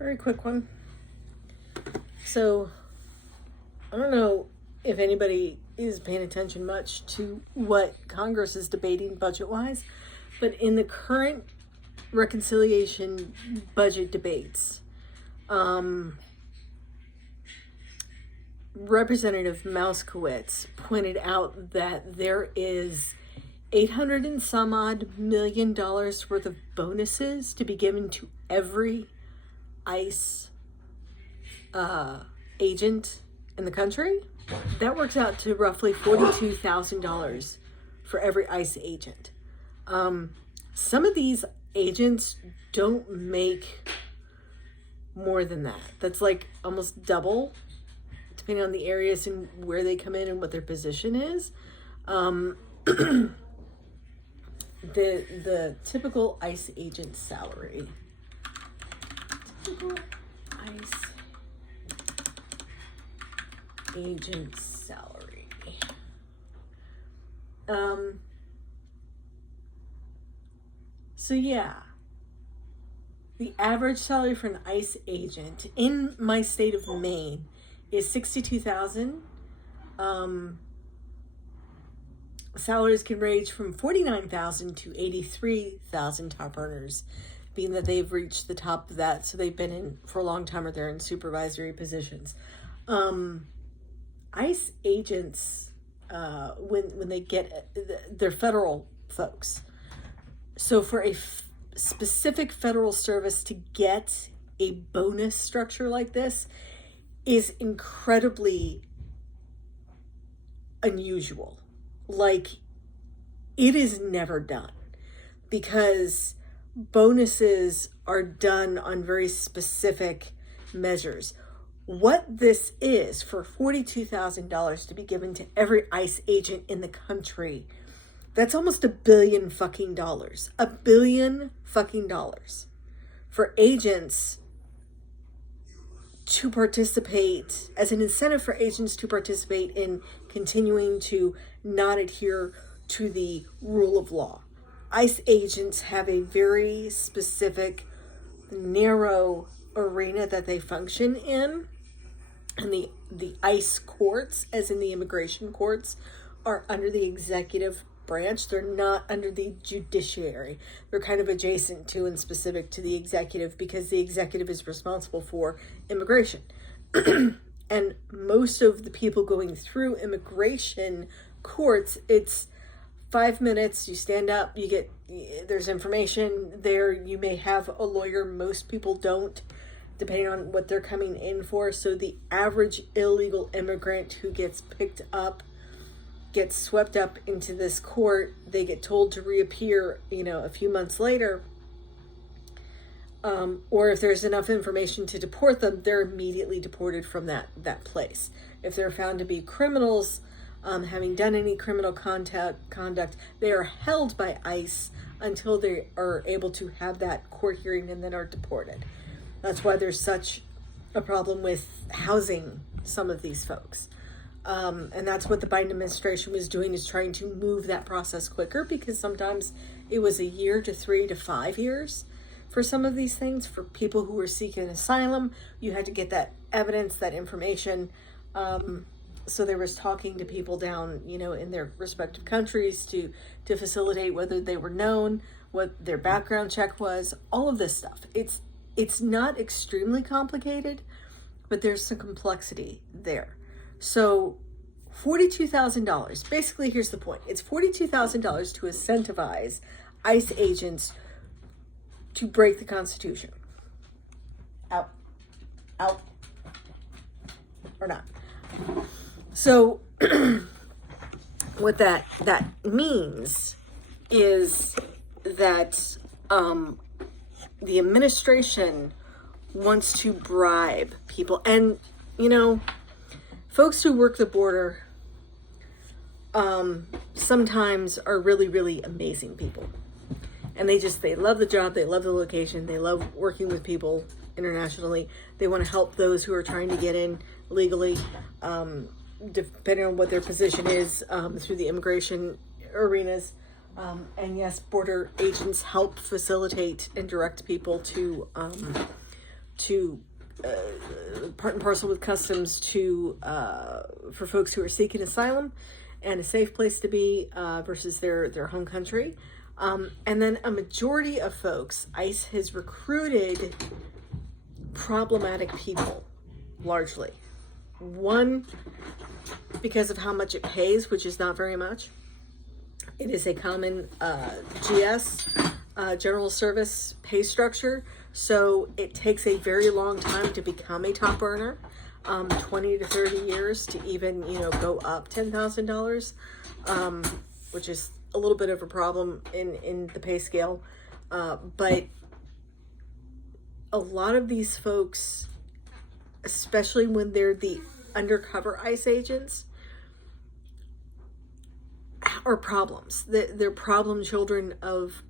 Very quick one. So, I don't know if anybody is paying attention much to what Congress is debating budget-wise, but in the current reconciliation budget debates, Representative Mouskowitz pointed out that there is $800 and some odd million worth of bonuses to be given to every ICE agent in the country. That works out to roughly $42,000 for every ICE agent. Some of these agents don't make more than that. That's like almost double, depending on the areas and where they come in and what their position is. The typical ICE agent salary. Typical ICE agent salary. So yeah, the average salary for an ICE agent in my state of Maine is $62,000. Salaries can range from $49,000 to $83,000 top earners, being that they've reached the top of that, so they've been in for a long time or they're in supervisory positions. ICE agents, when they get, they're federal folks. So for a specific federal service to get a bonus structure like this is incredibly unusual. Like, it is never done because bonuses are done on very specific measures. What this is for $42,000 to be given to every ICE agent in the country, that's almost $1 billion fucking dollars. $1 billion fucking dollars for agents to participate, as an incentive for agents to participate in continuing to not adhere to the rule of law. ICE agents have a very specific, narrow arena that they function in. And the ICE courts, as in the immigration courts, are under the executive branch. They're not under the judiciary. They're kind of adjacent to and specific to the executive because the executive is responsible for immigration. And most of the people going through immigration courts, it's 5 minutes, you stand up, there's information there, you may have a lawyer, most people don't, depending on what they're coming in for. So the average illegal immigrant who gets picked up gets swept up into this court. They get told to reappear, a few months later. Or if there's enough information to deport them, they're immediately deported from that place. If they're found to be criminals, having done any criminal conduct, they are held by ICE until they are able to have that court hearing and then are deported. That's why there's such a problem with housing some of these folks. And that's what the Biden administration was doing, is trying to move that process quicker, because sometimes it was a year to 3 to 5 years for some of these things. For people who were seeking asylum, you had to get that evidence, that information. So there was talking to people down, in their respective countries to facilitate whether they were known, what their background check was, all of this stuff. It's not extremely complicated, but there's some complexity there. So $42,000, basically here's the point. It's $42,000 to incentivize ICE agents to break the Constitution. Out, or not. So what that means is that the administration wants to bribe people. And, folks who work the border sometimes are really, really amazing people. And they love the job, they love the location, they love working with people internationally. They want to help those who are trying to get in legally, depending on what their position is, through the immigration arenas. And yes, border agents help facilitate and direct people to part and parcel with customs to for folks who are seeking asylum and a safe place to be versus their home country. And then a majority of folks, ICE has recruited problematic people, largely. One, because of how much it pays, which is not very much. It is a common GS, general service pay structure, so it takes a very long time to become a top earner, 20 to 30 years to even, go up $10,000, which is a little bit of a problem in the pay scale. But a lot of these folks, especially when they're the undercover ICE agents, are problems. They're problem children of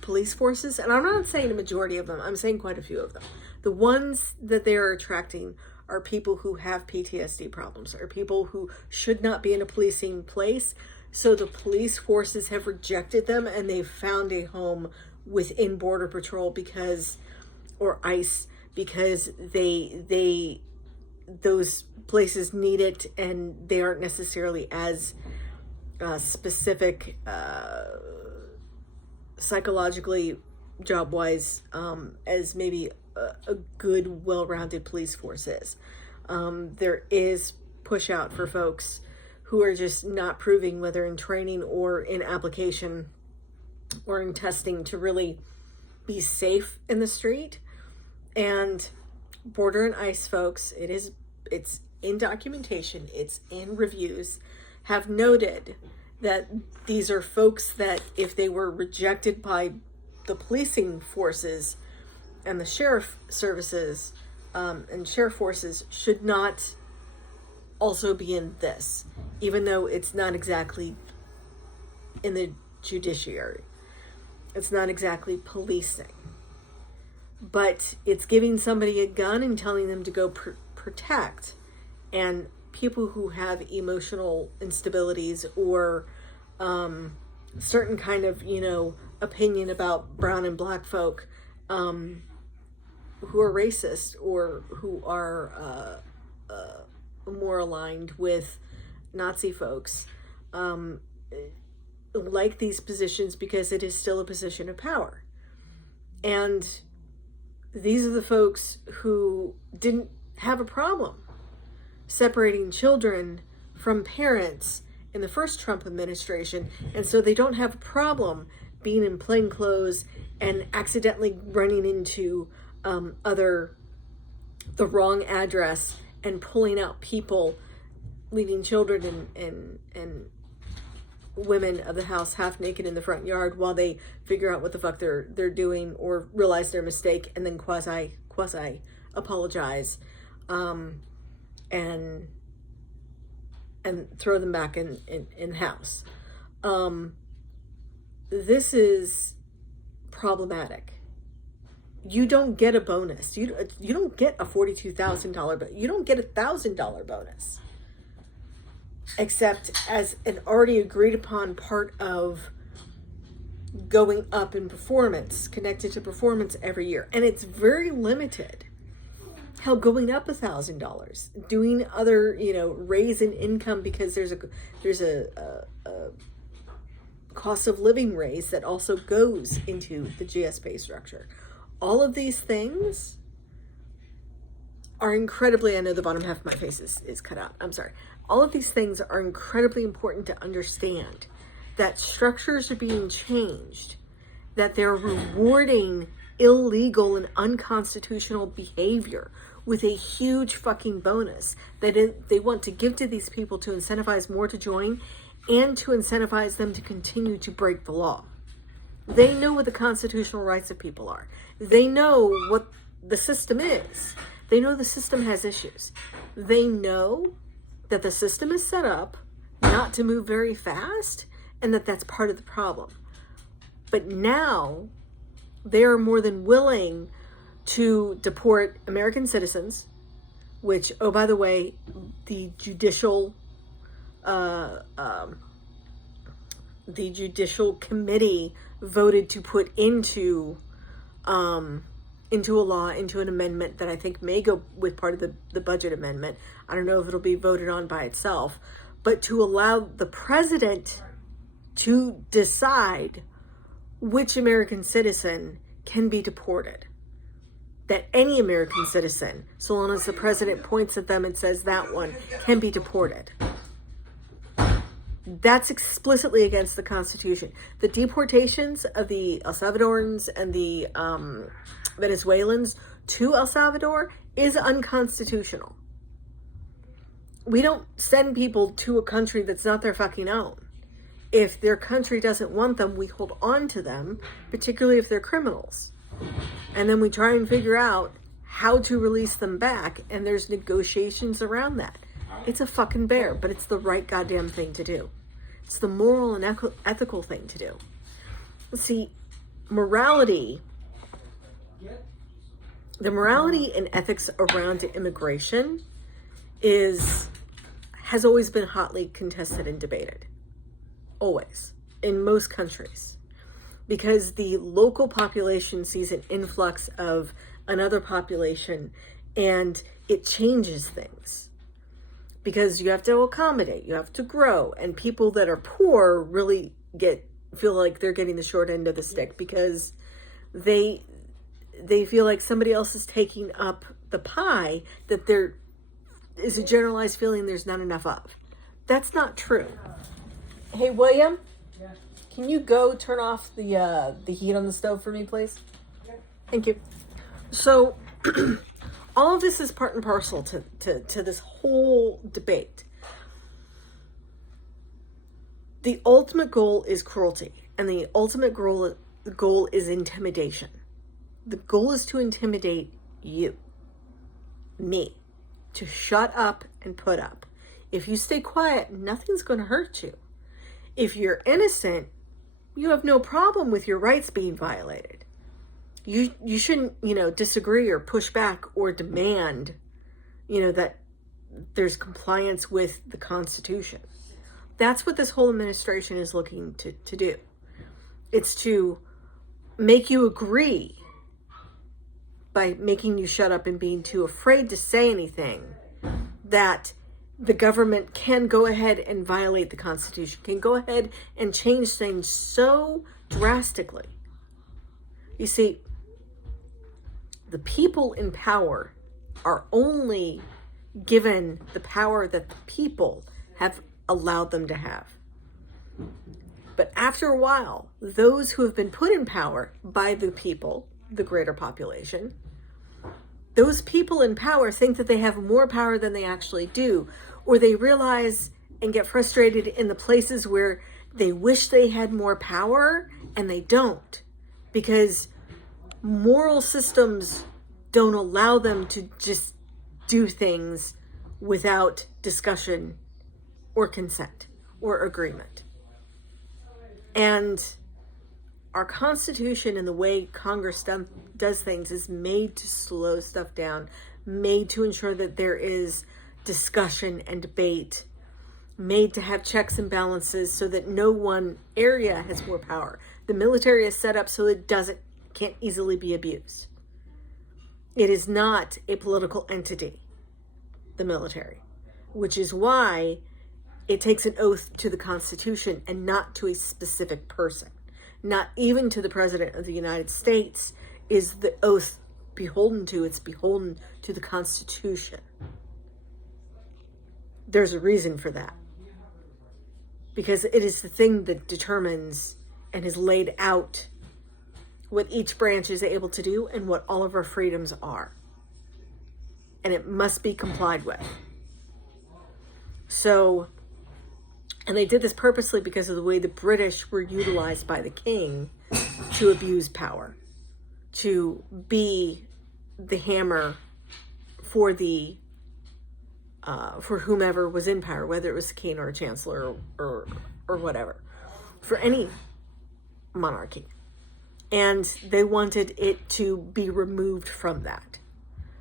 police forces. And I'm not saying a majority of them. I'm saying quite a few of them. The ones that they are attracting are people who have PTSD problems, or people who should not be in a policing place. So the police forces have rejected them, and they've found a home within Border Patrol or ICE, because those places need it, and they aren't necessarily as specific psychologically, job-wise, as maybe a good, well-rounded police force is. There is push out for folks who are just not proving, whether in training or in application or in testing, to really be safe in the street. And Border and ICE folks, it's in documentation, it's in reviews, have noted that these are folks that, if they were rejected by the policing forces and the sheriff services and sheriff forces, should not also be in this, even though it's not exactly in the judiciary. It's not exactly policing. But it's giving somebody a gun and telling them to go protect. And people who have emotional instabilities or certain kind of, opinion about brown and black folk who are racist or who are more aligned with Nazi folks, like these positions, because it is still a position of power. And these are the folks who didn't have a problem separating children from parents in the first Trump administration, and so they don't have a problem being in plain clothes and accidentally running into the wrong address and pulling out people, leaving children and women of the house half naked in the front yard while they figure out what the fuck they're doing, or realize their mistake and then quasi apologize and throw them back in the house. This is problematic. You don't get a bonus. You don't get a $42,000, but you don't get a $1,000 bonus, except as an already agreed upon part of going up in performance, connected to performance every year. And it's very limited. Hell, going up $1,000, doing other, raise in income, because there's a cost of living raise that also goes into the GS pay structure. All of these things are incredibly, I know the bottom half of my face is cut out. I'm sorry. All of these things are incredibly important to understand, that structures are being changed, that they're rewarding illegal and unconstitutional behavior with a huge fucking bonus that they want to give to these people to incentivize more to join and to incentivize them to continue to break the law. They know what the constitutional rights of people are. They know what the system is. They know the system has issues. They know that the system is set up not to move very fast, and that's part of the problem. But now they are more than willing to deport American citizens, which, oh, by the way, the judicial committee voted to put into into a law, into an amendment that I think may go with part of the budget amendment. I don't know if it'll be voted on by itself, but to allow the president to decide which American citizen can be deported. That any American citizen, so long as the president points at them and says that one, can be deported. That's explicitly against the Constitution. The deportations of the El Salvadorans and the Venezuelans to El Salvador is unconstitutional. We don't send people to a country that's not their fucking own. If their country doesn't want them, we hold on to them, particularly if they're criminals. And then we try and figure out how to release them back, and there's negotiations around that. It's a fucking bear, but it's the right goddamn thing to do. It's the moral and ethical thing to do. See, morality, the morality and ethics around immigration has always been hotly contested and debated. Always. In most countries. Because the local population sees an influx of another population and it changes things. Because you have to accommodate, you have to grow, and people that are poor really feel like they're getting the short end of the stick because they feel like somebody else is taking up the pie that there is a generalized feeling there's not enough of. That's not true. Hey, William, can you go turn off the heat on the stove for me, please? Thank you. So, all of this is part and parcel to this whole debate. The ultimate goal is cruelty, and the ultimate goal is intimidation. The goal is to intimidate you, me, to shut up and put up. If you stay quiet, nothing's going to hurt you. If you're innocent, you have no problem with your rights being violated. You shouldn't, disagree or push back or demand, that there's compliance with the Constitution. That's what this whole administration is looking to do. It's to make you agree by making you shut up and being too afraid to say anything that the government can go ahead and violate the Constitution, can go ahead and change things so drastically. You see, the people in power are only given the power that the people have allowed them to have. But after a while, those who have been put in power by the people, the greater population, those people in power think that they have more power than they actually do, or they realize and get frustrated in the places where they wish they had more power and they don't, because moral systems don't allow them to just do things without discussion or consent or agreement. And our Constitution and the way Congress does things is made to slow stuff down, made to ensure that there is discussion and debate, made to have checks and balances so that no one area has more power. The military is set up so it can't easily be abused. It is not a political entity, the military, which is why it takes an oath to the Constitution and not to a specific person. Not even to the President of the United States is the oath beholden to. It's beholden to the Constitution. There's a reason for that. Because it is the thing that determines and has laid out what each branch is able to do and what all of our freedoms are. And it must be complied with. So, and they did this purposely because of the way the British were utilized by the king to abuse power, to be the hammer for for whomever was in power, whether it was a king or a chancellor or whatever, for any monarchy. And they wanted it to be removed from that.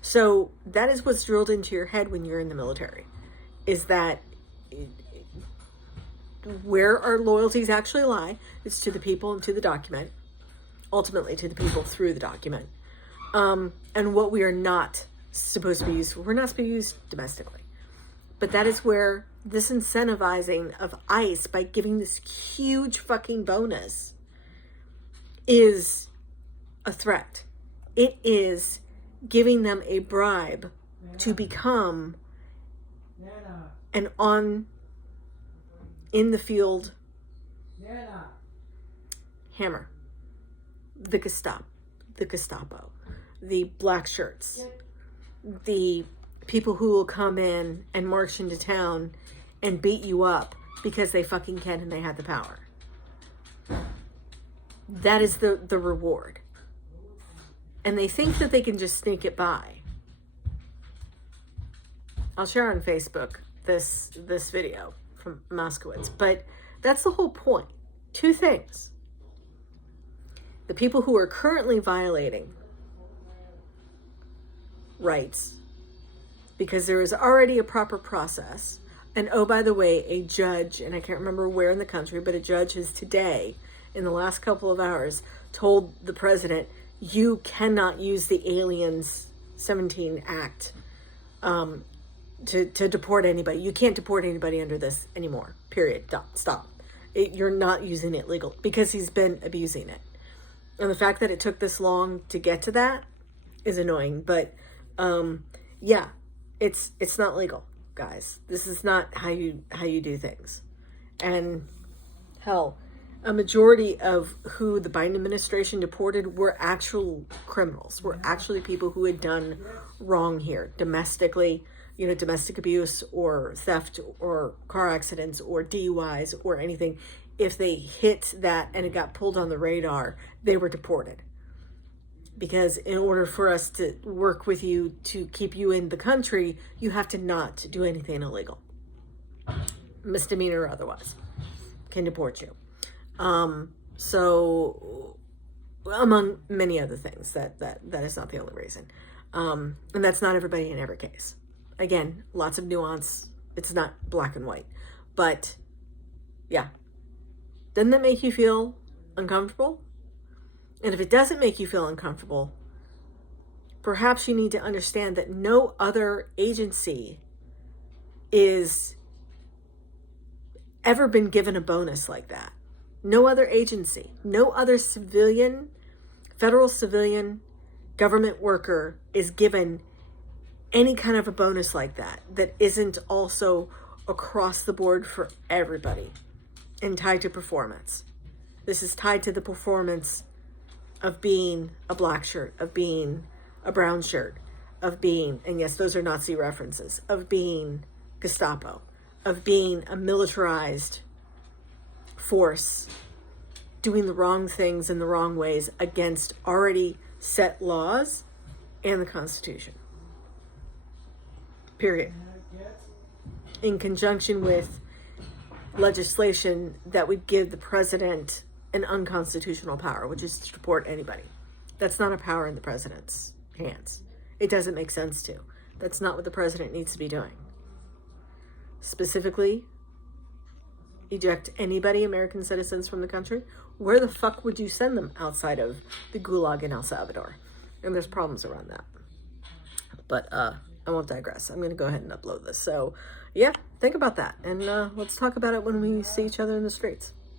So that is what's drilled into your head when you're in the military, is that where our loyalties actually lie is to the people and to the document, ultimately to the people through the document. and what we are not supposed to be used for. We're not supposed to be used domestically. But that is where this incentivizing of ICE by giving this huge fucking bonus is a threat. It is giving them a bribe to become an in the field hammer. The Gestapo, the black shirts, the people who will come in and march into town and beat you up because they fucking can and they have the power. That is the reward. And they think that they can just sneak it by. I'll share on Facebook this video from Moskowitz, but that's the whole point. Two things. The people who are currently violating rights, because there is already a proper process. And oh, by the way, a judge, and I can't remember where in the country, but a judge has today, in the last couple of hours, told the president, you cannot use the Aliens 17 Act to deport anybody. You can't deport anybody under this anymore. Period. Stop. You're not using it legal, because he's been abusing it. And the fact that it took this long to get to that is annoying. But yeah, it's not legal, guys. This is not how you do things. And hell, a majority of who the Biden administration deported were actual criminals, were actually people who had done wrong here domestically, domestic abuse or theft or car accidents or DUIs or anything. If they hit that and it got pulled on the radar, they were deported. Because in order for us to work with you to keep you in the country, you have to not do anything illegal. Misdemeanor or otherwise can deport you. So among many other things, that is not the only reason. And that's not everybody in every case. Again, lots of nuance. It's not black and white. But yeah. Doesn't that make you feel uncomfortable? And if it doesn't make you feel uncomfortable, perhaps you need to understand that no other agency is ever been given a bonus like that. No other agency, no other federal civilian government worker is given any kind of a bonus like that isn't also across the board for everybody and tied to performance. This is tied to the performance of being a black shirt, of being a brown shirt, of being, and yes, those are Nazi references, of being Gestapo, of being a militarized force, doing the wrong things in the wrong ways against already set laws and the Constitution. Period. In conjunction with legislation that would give the president an unconstitutional power, which is to deport anybody. That's not a power in the president's hands. It doesn't make sense to. That's not what the president needs to be doing. Specifically, eject anybody, American citizens, from the country. Where the fuck would you send them outside of the gulag in El Salvador? And there's problems around that. But I won't digress. I'm going to go ahead and upload this. So yeah, think about that. And let's talk about it when we see each other in the streets.